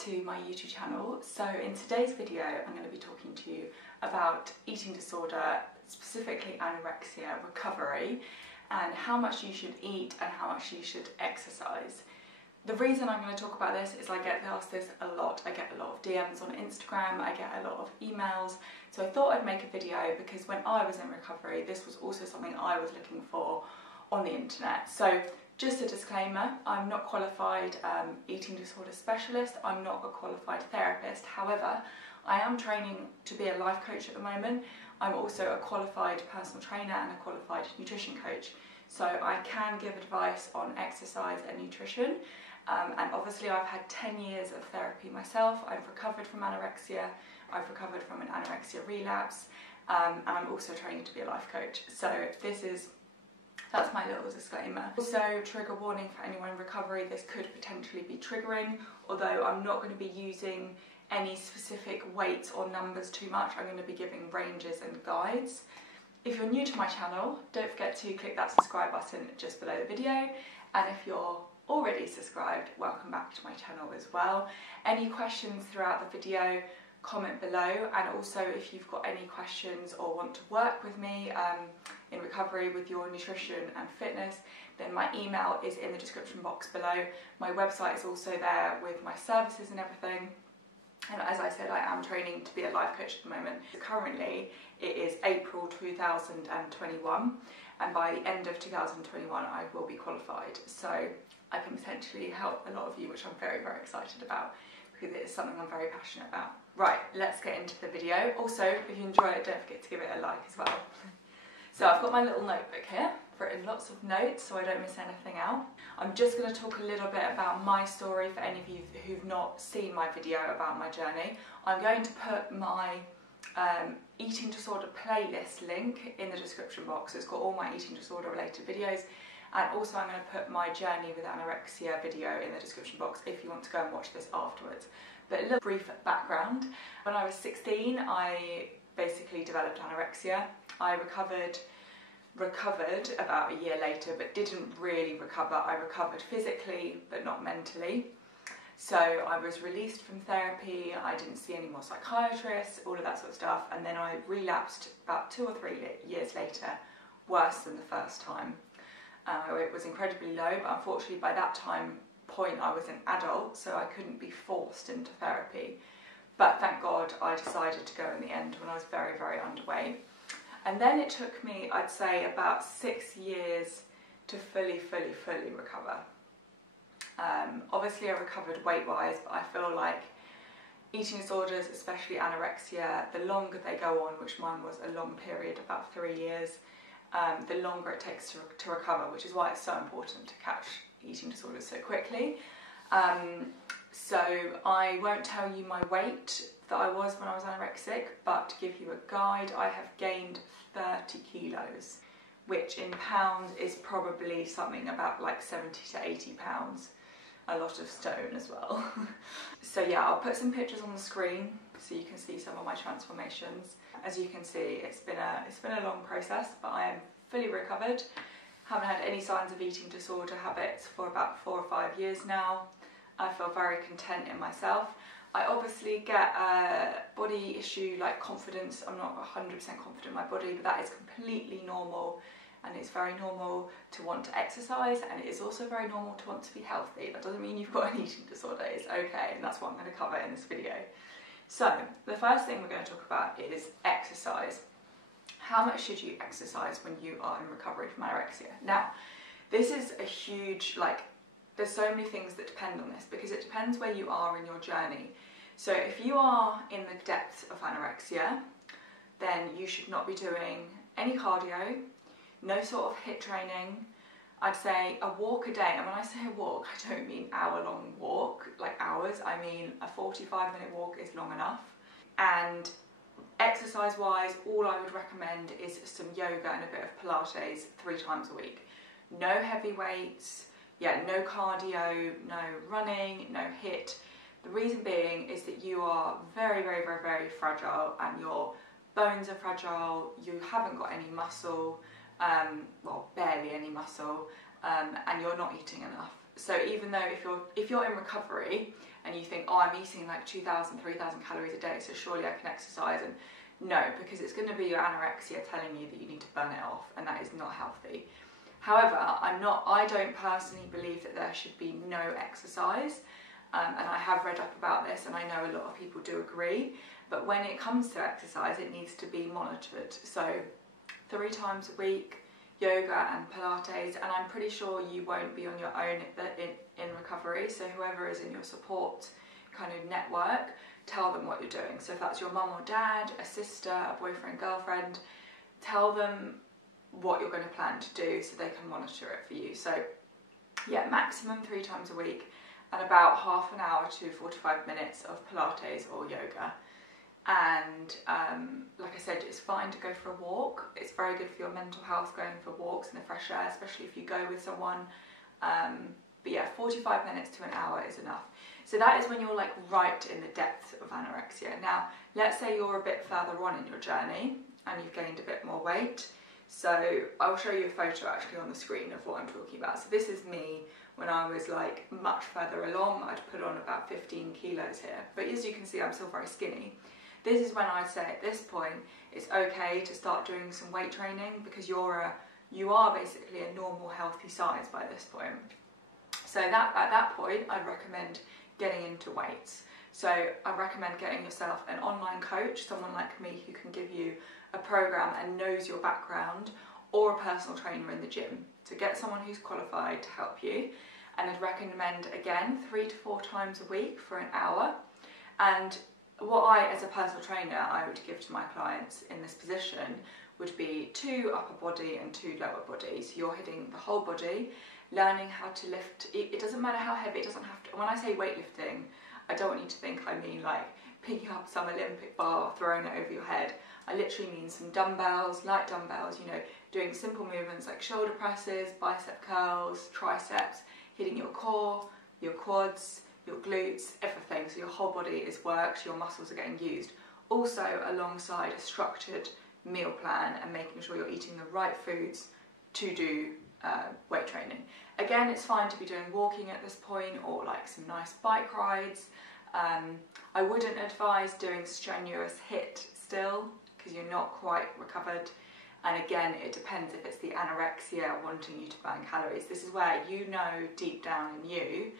to my YouTube channel. So in today's video I'm going to be talking to you about eating disorder, specifically anorexia recovery, and how much you should eat and how much you should exercise. The reason I'm going to talk about this is I get asked this a lot. I get a lot of DMs on Instagram, I get a lot of emails, so I thought I'd make a video because when I was in recovery this was also something I was looking for on the internet. So just a disclaimer, I'm not qualified eating disorder specialist, I'm not a qualified therapist, however I am training to be a life coach at the moment. I'm also a qualified personal trainer and a qualified nutrition coach, so I can give advice on exercise and nutrition. And obviously I've had 10 years of therapy myself. I've recovered from anorexia, I've recovered from an anorexia relapse, and I'm also training to be a life coach. So that's my little disclaimer. Also, trigger warning for anyone in recovery, this could potentially be triggering, although I'm not going to be using any specific weights or numbers too much. I'm going to be giving ranges and guides. If you're new to my channel, don't forget to click that subscribe button just below the video, and if you're already subscribed, welcome back to my channel as well. Any questions throughout the video, comment below, and also if you've got any questions or want to work with me in recovery with your nutrition and fitness, then my email is in the description box below. My website is also there with my services and everything. And as I said, I am training to be a life coach at the moment. Currently it is April 2021, and by the end of 2021 I will be qualified, so I can potentially help a lot of you, which I'm very, very excited about because it is something I'm very passionate about. Right, let's get into the video. Also, if you enjoy it, don't forget to give it a like as well. So I've got my little notebook here, I've written lots of notes so I don't miss anything out. I'm just going to talk a little bit about my story for any of you who've not seen my video about my journey. I'm going to put my eating disorder playlist link in the description box. It's got all my eating disorder related videos, and also I'm going to put my journey with anorexia video in the description box if you want to go and watch this afterwards. But a little brief background. When I was 16 I basically developed anorexia. I recovered about a year later, but didn't really recover. I recovered physically but not mentally. So I was released from therapy, I didn't see any more psychiatrists, all of that sort of stuff, and then I relapsed about 2 or 3 years later, worse than the first time. It was incredibly low, but unfortunately by that point I was an adult, so I couldn't be forced into therapy. But thank God I decided to go in the end when I was very, very underweight. And then it took me, I'd say, about 6 years to fully recover. Obviously I recovered weight-wise, but I feel like eating disorders, especially anorexia, the longer they go on, which mine was a long period, about 3 years, the longer it takes to recover, which is why it's so important to catch eating disorders so quickly. So I won't tell you my weight that I was when I was anorexic, but to give you a guide, I have gained 30 kilos, which in pounds is probably something about like 70 to 80 pounds. A lot of stone as well. So yeah, I'll put some pictures on the screen so you can see some of my transformations. As you can see, it's been a long process, but I am fully recovered. Haven't had any signs of eating disorder habits for about 4 or 5 years now. I feel very content in myself. I obviously get a body issue like confidence. I'm not 100% confident in my body, but that is completely normal. And it's very normal to want to exercise, and it is also very normal to want to be healthy. That doesn't mean you've got an eating disorder, it's okay, and that's what I'm going to cover in this video. So, the first thing we're going to talk about is exercise. How much should you exercise when you are in recovery from anorexia? Now, this is a huge, there's so many things that depend on this, because it depends where you are in your journey. So if you are in the depths of anorexia, then you should not be doing any cardio, no sort of HIIT training. I'd say a walk a day, and when I say a walk, I don't mean hour-long walk, like hours, I mean a 45-minute walk is long enough. And exercise-wise, all I would recommend is some yoga and a bit of Pilates 3 times a week. No heavy weights, no cardio, no running, no HIIT. The reason being is that you are very, very, very, very fragile, and your bones are fragile, you haven't got any muscle, well, barely any muscle, and you're not eating enough. So even though if you're in recovery and you think, oh, I'm eating like 2,000, 3,000 calories a day, so surely I can exercise, and no, because it's going to be your anorexia telling you that you need to burn it off, and that is not healthy. However, I don't personally believe that there should be no exercise, and I have read up about this, and I know a lot of people do agree, but when it comes to exercise, it needs to be monitored. So 3 times a week, yoga and Pilates, and I'm pretty sure you won't be on your own in recovery, so whoever is in your support kind of network, tell them what you're doing. So if that's your mum or dad, a sister, a boyfriend, girlfriend, tell them what you're going to plan to do so they can monitor it for you. So yeah, maximum 3 times a week, and about half an hour to 45 minutes of Pilates or yoga. And like I said, it's fine to go for a walk. It's very good for your mental health going for walks in the fresh air, especially if you go with someone. But yeah, 45 minutes to an hour is enough. So that is when you're like right in the depths of anorexia. Now, let's say you're a bit further on in your journey and you've gained a bit more weight. So I'll show you a photo actually on the screen of what I'm talking about. So this is me when I was like much further along. I'd put on about 15 kilos here, but as you can see, I'm still very skinny. This is when I'd say at this point it's okay to start doing some weight training, because you are basically a normal healthy size by this point. So at that point I'd recommend getting into weights. So I recommend getting yourself an online coach, someone like me who can give you a program and knows your background, or a personal trainer in the gym. So get someone who's qualified to help you, and I'd recommend again 3 to 4 times a week for an hour. And what I, as a personal trainer, I would give to my clients in this position would be 2 upper body and 2 lower body. So you're hitting the whole body, learning how to lift. It doesn't matter how heavy, it doesn't have to. When I say weightlifting, I don't want you to think I mean like picking up some Olympic bar, throwing it over your head. I literally mean some dumbbells, light dumbbells, you know, doing simple movements like shoulder presses, bicep curls, triceps, hitting your core, your quads, your glutes, everything. So your whole body is worked, your muscles are getting used. Also alongside a structured meal plan and making sure you're eating the right foods to do weight training. Again, it's fine to be doing walking at this point, or like some nice bike rides. I wouldn't advise doing strenuous HIIT still, because you're not quite recovered. And again, it depends if it's the anorexia wanting you to burn calories. This is where you know deep down in you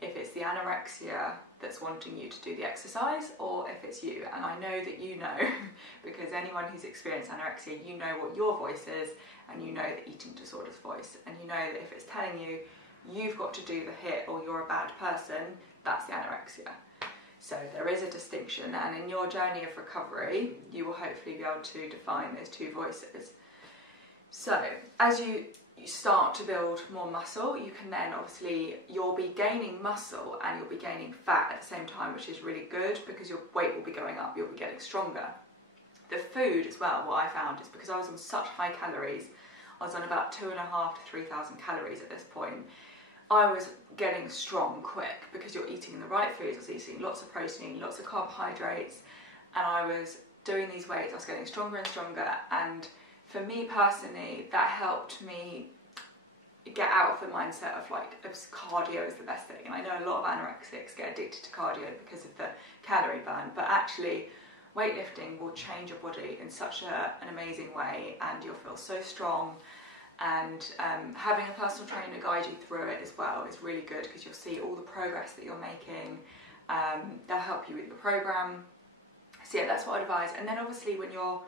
if it's the anorexia that's wanting you to do the exercise, or if it's you. And I know that you know, because anyone who's experienced anorexia, you know what your voice is, and you know the eating disorder's voice, and you know that if it's telling you you've got to do the HIIT or you're a bad person, that's the anorexia. So there is a distinction, and in your journey of recovery, you will hopefully be able to define those 2 voices. So as you start to build more muscle, you can then obviously, you'll be gaining muscle and you'll be gaining fat at the same time, which is really good because your weight will be going up, you'll be getting stronger. The food as well, what I found is, because I was on such high calories, I was on about 2,500 to 3,000 calories at this point, I was getting strong quick because you're eating the right foods. I was eating lots of protein, lots of carbohydrates, and I was doing these weights. I was getting stronger and stronger, and for me personally, that helped me get out of the mindset of like cardio is the best thing. And I know a lot of anorexics get addicted to cardio because of the calorie burn, but actually weightlifting will change your body in such an amazing way, and you'll feel so strong. And having a personal trainer guide you through it as well is really good, because you'll see all the progress that you're making. They'll help you with your program. So yeah, that's what I advise. And then obviously when you're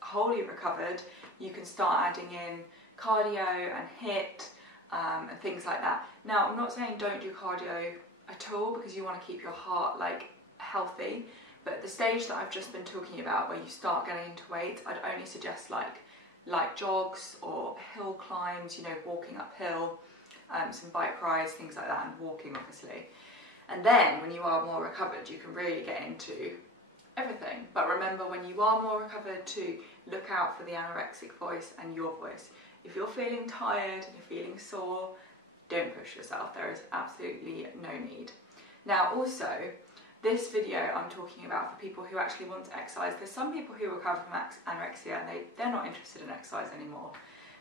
wholly recovered, you can start adding in cardio and HIIT and things like that. Now, I'm not saying don't do cardio at all, because you want to keep your heart like healthy, but at the stage that I've just been talking about, where you start getting into weight, I'd only suggest like light jogs or hill climbs, you know, walking uphill, some bike rides, things like that, and walking obviously. And then when you are more recovered, you can really get into everything. But remember, when you are more recovered, to look out for the anorexic voice and your voice. If you're feeling tired and you're feeling sore, don't push yourself. There is absolutely no need. Now also, this video I'm talking about for people who actually want to exercise. There's some people who recover from anorexia and they're not interested in exercise anymore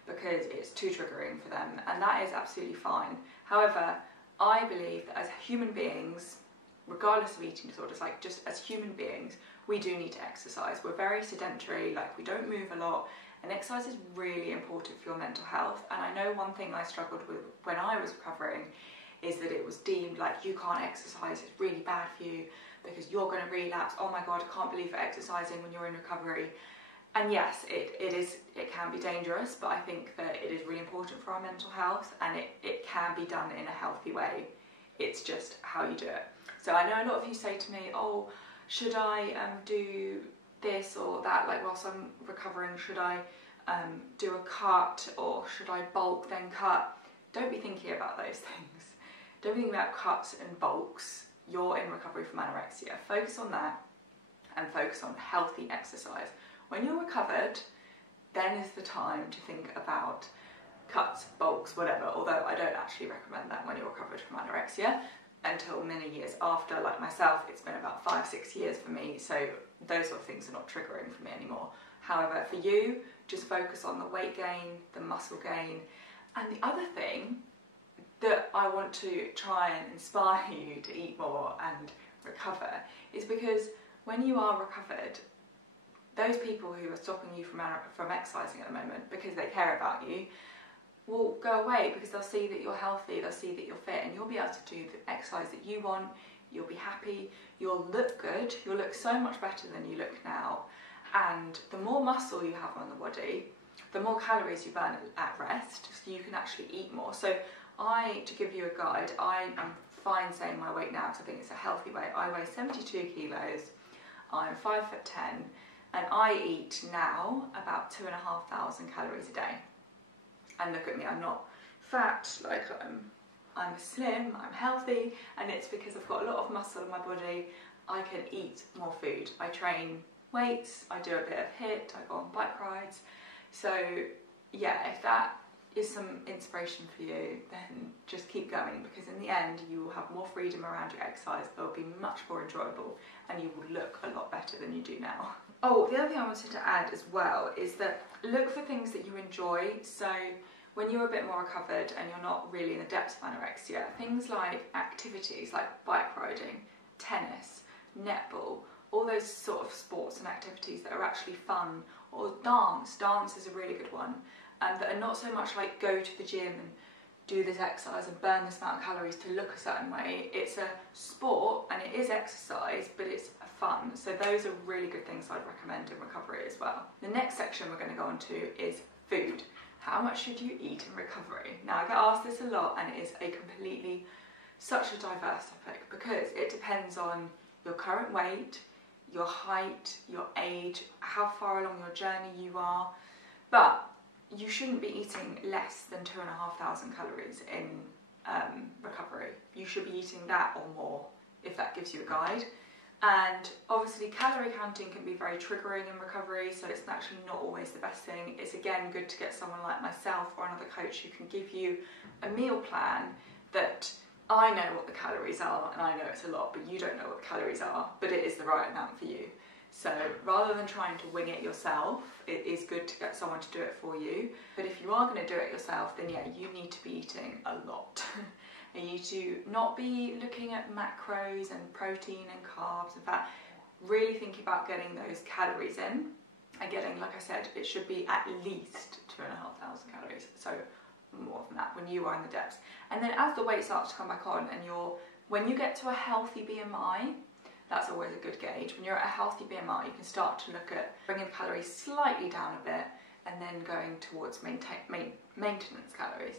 because it's too triggering for them, and that is absolutely fine. However, I believe that as human beings, regardless of eating disorders, like just as human beings, we do need to exercise. We're very sedentary, like we don't move a lot, and exercise is really important for your mental health. And I know one thing I struggled with when I was recovering is that it was deemed like, you can't exercise, it's really bad for you because you're going to relapse. Oh my God, I can't believe you're exercising when you're in recovery. And yes, it can be dangerous, but I think that it is really important for our mental health, and it can be done in a healthy way. It's just how you do it. So I know a lot of you say to me, oh, should I do this or that, like whilst I'm recovering, should I do a cut, or should I bulk then cut? Don't be thinking about those things. Don't be thinking about cuts and bulks. You're in recovery from anorexia. Focus on that and focus on healthy exercise. When you're recovered, then is the time to think about cuts, bulks, whatever, although I don't actually recommend that when you're recovered from anorexia until many years after. Like myself, it's been about 5-6 years for me, so those sort of things are not triggering for me anymore. However, for you, just focus on the weight gain, the muscle gain. And the other thing that I want to try and inspire you to eat more and recover is because when you are recovered, those people who are stopping you from exercising at the moment because they care about you will go away, because they'll see that you're healthy, they'll see that you're fit, and you'll be able to do the exercise that you want. You'll be happy, you'll look good, you'll look so much better than you look now. And the more muscle you have on the body, the more calories you burn at rest, so you can actually eat more. So to give you a guide, I am fine saying my weight now because I think it's a healthy weight. I weigh 72 kilos, I'm 5'10", and I eat now about 2,500 calories a day. And look at me, I'm not fat, like I'm slim, I'm healthy, and it's because I've got a lot of muscle in my body. I can eat more food. I train weights, I do a bit of HIIT, I go on bike rides. So yeah, if that is some inspiration for you, then just keep going, because in the end you will have more freedom around your exercise. It will be much more enjoyable, and you will look a lot better than you do now. Oh, the other thing I wanted to add as well is that look for things that you enjoy. So when you're a bit more recovered and you're not really in the depths of anorexia, things like activities like bike riding, tennis, netball, all those sort of sports and activities that are actually fun, or dance. Dance is a really good one. That are not so much like go to the gym and do this exercise and burn this amount of calories to look a certain way. It's a sport and it is exercise, but it's fun. So those are really good things I'd recommend in recovery as well. The next section we're going to go on to is food. How much should you eat in recovery? Now, I get asked this a lot, and it is such a diverse topic, because it depends on your current weight, your height, your age, how far along your journey you are. But you shouldn't be eating less than 2,500 calories in recovery. You should be eating that or more, if that gives you a guide. And obviously calorie counting can be very triggering in recovery, so it's actually not always the best thing. It's again good to get someone like myself or another coach who can give you a meal plan that I know what the calories are, and I know it's a lot, but you don't know what the calories are, but it is the right amount for you. So rather than trying to wing it yourself, it is good to get someone to do it for you. But if you are going to do it yourself, then yeah, you need to be eating a lot. And you need to not be looking at macros and protein and carbs and fat. Really think about getting those calories in, and getting, like I said, it should be at least 2,500 calories. So more than that when you are in the depths. And then as the weight starts to come back on, and when you get to a healthy BMI, that's always a good gauge. When you're at a healthy BMI, you can start to look at bringing the calories slightly down a bit, and then going towards maintenance calories.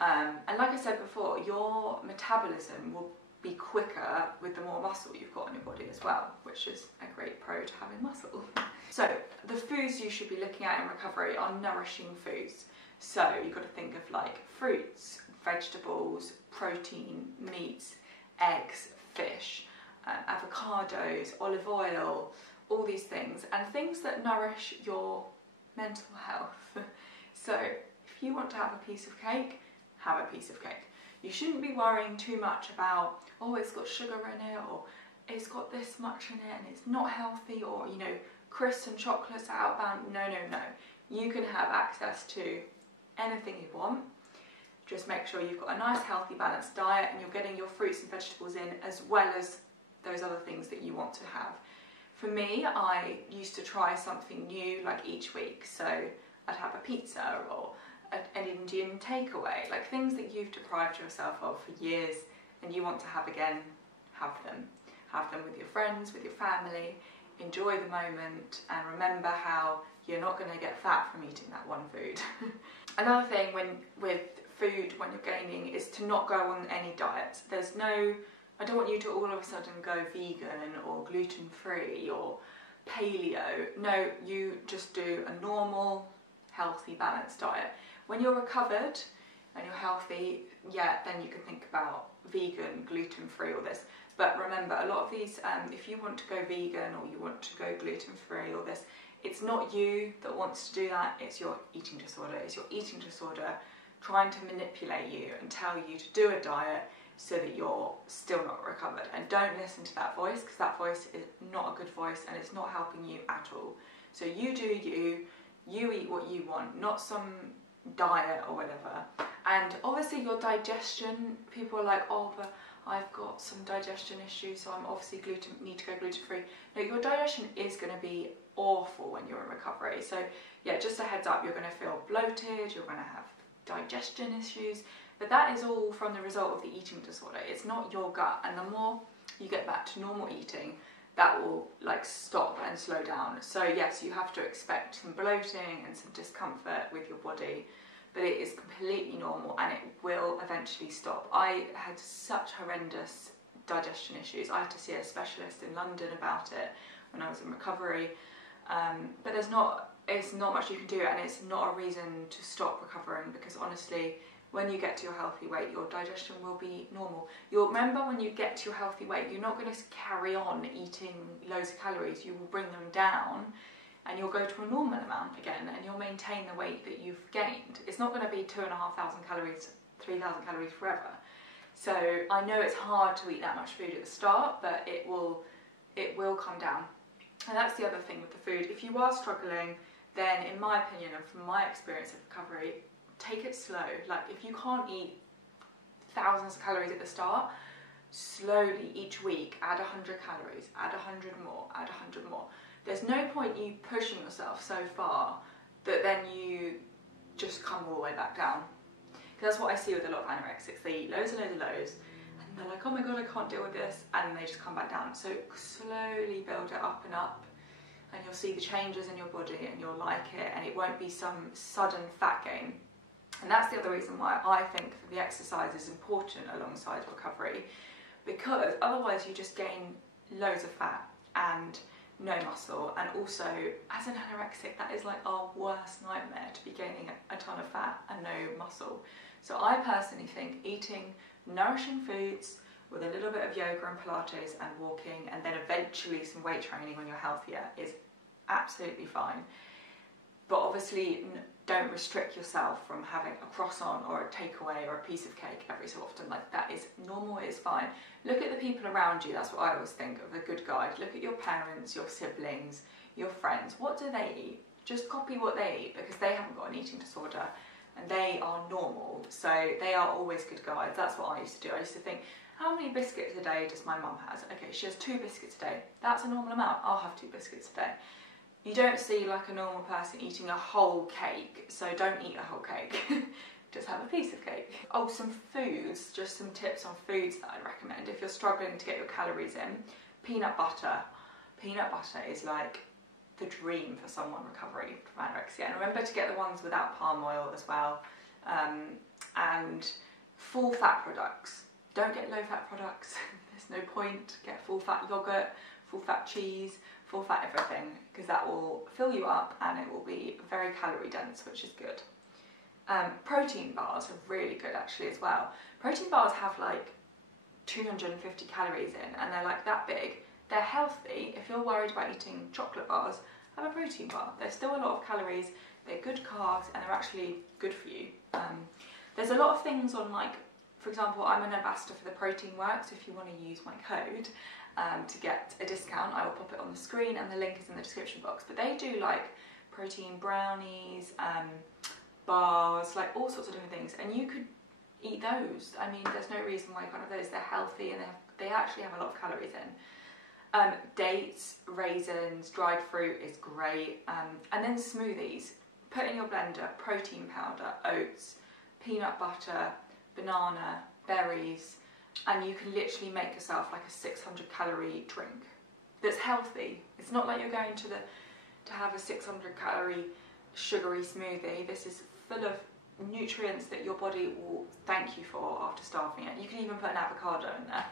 And like I said before, your metabolism will be quicker with the more muscle you've got in your body as well, which is a great pro to having muscle. So the foods you should be looking at in recovery are nourishing foods. So you've got to think of like fruits, vegetables, protein, meats, eggs, fish, avocados, olive oil, all these things, and things that nourish your mental health. So if you want to have a piece of cake, have a piece of cake. You shouldn't be worrying too much about, oh, it's got sugar in it, or it's got this much in it and it's not healthy, or, you know, crisps and chocolates are outbound. No, no, no. You can have access to anything you want. Just make sure you've got a nice, healthy, balanced diet and you're getting your fruits and vegetables in, as well as those other things that you want to have. For me, I used to try something new like each week. So I'd have a pizza or an Indian takeaway, like things that you've deprived yourself of for years and you want to have again, have them. Have them with your friends, with your family, enjoy the moment, and remember how you're not going to get fat from eating that one food. Another thing with food when you're gaining is to not go on any diet. I don't want you to all of a sudden go vegan or gluten-free or paleo. No, you just do a normal, healthy, balanced diet. When you're recovered and you're healthy, yeah, then you can think about vegan, gluten-free, or this. But remember, a lot of these, if you want to go vegan or you want to go gluten-free or this, it's not you that wants to do that, it's your eating disorder. It's your eating disorder trying to manipulate you and tell you to do a diet so that you're still not recovered. And don't listen to that voice, because that voice is not a good voice and it's not helping you at all. So you do you eat what you want, not some diet or whatever. And obviously your digestion, people are like, oh, but I've got some digestion issues, so I'm obviously need to go gluten-free. No, your digestion is going to be awful when you're in recovery. So yeah, just a heads up, you're going to feel bloated, you're going to have digestion issues, but that is all from the result of the eating disorder. It's not your gut, and the more you get back to normal eating, that will like stop and slow down. So yes, you have to expect some bloating and some discomfort with your body, but it is completely normal and it will eventually stop. I had such horrendous digestion issues. I had to see a specialist in London about it when I was in recovery, but it's not much you can do, and it's not a reason to stop recovering, because honestly, when you get to your healthy weight, your digestion will be normal. You'll remember, when you get to your healthy weight, you're not going to carry on eating loads of calories. You will bring them down and you'll go to a normal amount again, and you'll maintain the weight that you've gained. It's not going to be 2,500 calories, 3,000 calories forever. So I know it's hard to eat that much food at the start, but it will come down. And that's the other thing with the food. If you are struggling, then in my opinion and from my experience of recovery, take it slow. Like, if you can't eat thousands of calories at the start, slowly each week add 100 calories, add 100 more, add 100 more. There's no point you pushing yourself so far that then you just come all the way back down. Because that's what I see with a lot of anorexics. They eat loads and loads and loads, and they're like, oh my god, I can't deal with this, and they just come back down. So slowly build it up, and you'll see the changes in your body and you'll like it, and it won't be some sudden fat gain. And that's the other reason why I think that the exercise is important alongside recovery, because otherwise you just gain loads of fat and no muscle. And also, as an anorexic, that is like our worst nightmare, to be gaining a ton of fat and no muscle. So I personally think eating nourishing foods with a little bit of yoga and Pilates and walking, and then eventually some weight training when you're healthier, is absolutely fine. But obviously don't restrict yourself from having a croissant or a takeaway or a piece of cake every so often. Like, that is normal, it is fine. Look at the people around you. That's what I always think of a good guide. Look at your parents, your siblings, your friends. What do they eat? Just copy what they eat, because they haven't got an eating disorder and they are normal. So they are always good guides. That's what I used to do. I used to think, how many biscuits a day does my mum have? Okay, she has 2 biscuits a day. That's a normal amount. I'll have 2 biscuits a day. You don't see like a normal person eating a whole cake, so don't eat a whole cake. Just have a piece of cake. Oh, some foods, just some tips on foods that I'd recommend if you're struggling to get your calories in. Peanut butter. Peanut butter is like the dream for someone recovering from anorexia. And remember to get the ones without palm oil as well. And full fat products. Don't get low fat products. There's no point. Get full fat yogurt, full fat cheese, full fat everything, because that will fill you up and it will be very calorie dense, which is good. Protein bars are really good actually as well. Protein bars have like 250 calories in, and they're like that big. They're healthy. If you're worried about eating chocolate bars, have a protein bar. There's still a lot of calories, they're good carbs, and they're actually good for you. There's a lot of things on, like, for example, I'm an ambassador for the Protein Work, so if you want to use my code to get a discount, I will pop it on the screen and the link is in the description box. But they do like protein brownies, bars, like all sorts of different things, and you could eat those. I mean, there's no reason why you can't have those. They're healthy and they actually have a lot of calories in. Dates, raisins, dried fruit is great. And then smoothies. Put in your blender protein powder, oats, peanut butter, banana, berries, and you can literally make yourself like a 600 calorie drink that's healthy. It's not like you're going to have a 600 calorie sugary smoothie. This is full of nutrients that your body will thank you for after starving it. You can even put an avocado in there.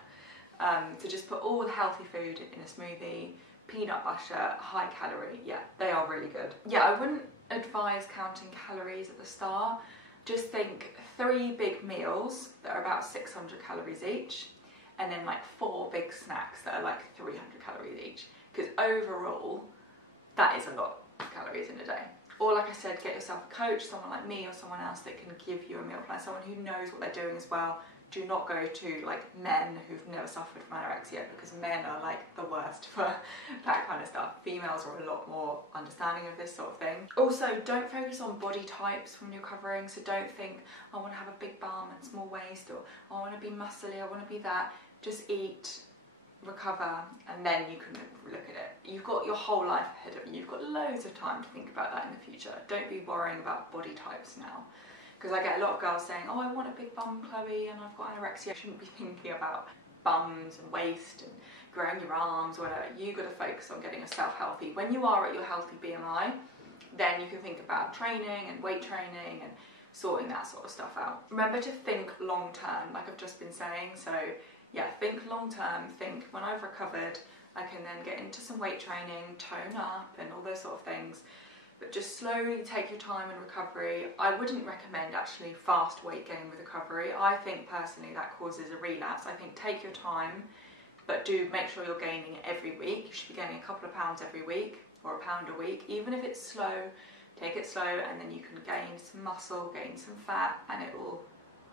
So just put all the healthy food in a smoothie, peanut butter, high calorie. Yeah, they are really good. Yeah, I wouldn't advise counting calories at the start. Just think 3 big meals that are about 600 calories each, and then like 4 big snacks that are like 300 calories each. Because overall, that is a lot of calories in a day. Or like I said, get yourself a coach, someone like me or someone else that can give you a meal plan, someone who knows what they're doing as well. Do not go to like men who've never suffered from anorexia, because men are like the worst for that kind of stuff. Females are a lot more understanding of this sort of thing. Also, don't focus on body types when you're covering. So don't think, I want to have a big bum and small waist, or I want to be muscly, I want to be that. Just eat, recover, and then you can look at it. You've got your whole life ahead of you. You've got loads of time to think about that in the future. Don't be worrying about body types now. Because I get a lot of girls saying, oh, I want a big bum, Chloe, and I've got anorexia. I shouldn't be thinking about bums and waist and growing your arms, whatever. You've got to focus on getting yourself healthy. When you are at your healthy BMI, then you can think about training and weight training and sorting that sort of stuff out. Remember to think long term, like I've just been saying. So yeah, think long term. Think, when I've recovered, I can then get into some weight training, tone up and all those sort of things. But just slowly take your time in recovery. I wouldn't recommend actually fast weight gain with recovery. I think personally that causes a relapse. I think take your time, but do make sure you're gaining every week. You should be gaining a couple of pounds every week, or a pound a week. Even if it's slow, take it slow, and then you can gain some muscle, gain some fat, and it will,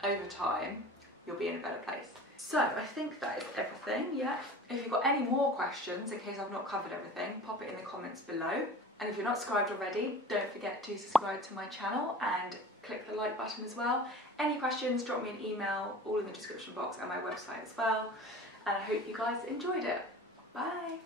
over time, you'll be in a better place. So I think that is everything, yeah. If you've got any more questions, in case I've not covered everything, pop it in the comments below. And if you're not subscribed already, don't forget to subscribe to my channel and click the like button as well. Any questions, drop me an email, all in the description box, and my website as well. And I hope you guys enjoyed it. Bye!